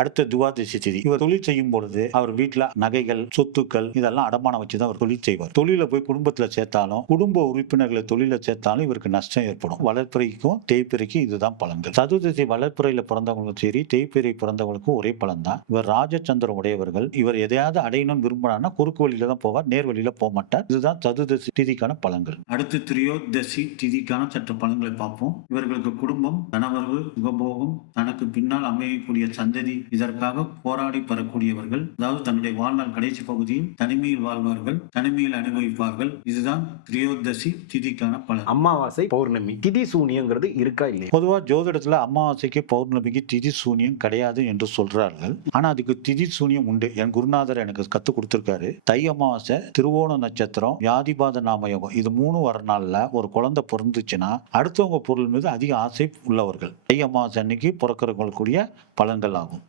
அடுத்த துவாதசி திதி. இவர் தொழில் செய்யும் பொழுது அவர் வீட்டுல நகைகள், சொத்துக்கள் இதெல்லாம் அடமானம் வச்சுதான் அவர் தொழில் செய்வார். தொழில போய் குடும்பத்துல சேர்த்தாலும், குடும்ப உறுப்பினர்களை தொழில சேர்த்தாலும் இவருக்கு நஷ்டம் ஏற்படும். வளர்ப்பிறைக்கும் தேய்பிறைக்கும் இதுதான் பலன்கள். சதுர்தசி வளர்ப்பிறையில பிறந்தவங்களுக்கும் சரி, தேய்பிறை பிறந்தவங்களுக்கும் ஒரே பலன் தான். இவர் ராஜச்சந்திரன் உடையவர்கள். இவர் எதையாவது அடையணும்னு விரும்பினா குறுக்கு வழியில தான் போவார், நேர் வழியில போக மாட்டார். இதுதான் சதுர்தசி திதிக்கான பலன்கள். அடுத்து திரியோதசி திதிக்கான சற்று பலன்களை பார்ப்போம். இவர்களுக்கு குடும்பம், கணவர்கள், சுகபோகம், தனக்கு பின்னால் அமையக்கூடிய சந்ததி, இதற்காக போராடி பெறக்கூடியவர்கள். அதாவது தன்னுடைய வாழ்நாள் கடைசி பகுதியில் தனிமையில் வாழ்வார்கள், தனிமையில் அனுபவிப்பார்கள். இதுதான் திரியோதசி திதிக்கான பலன். அமாவாசை, பௌர்ணமி, திதி சூனியங்கிறது இருக்கா இல்லையா? பொதுவா ஜோதிடத்துல அமாவாசைக்கு பௌர்ணமிக்கு திதி சூனியம் கிடையாது என்று சொல்றார்கள். ஆனா அதுக்கு திதி சூனியம் உண்டு. என் குருநாதர் எனக்கு கத்து கொடுத்திருக்காரு. தை அமாவாசை, திருவோண நட்சத்திரம், வியாதிபாத நாமயோகம், இது 3 வர நாள்ல ஒரு குழந்தை பிறந்துச்சுன்னா அடுத்தவங்க பொருள் மீது அதிக ஆசை உள்ளவர்கள் தை அமாவாசை அன்னைக்கு பிறக்கிறவங்களுக்குரிய பலன்கள் ஆகும்.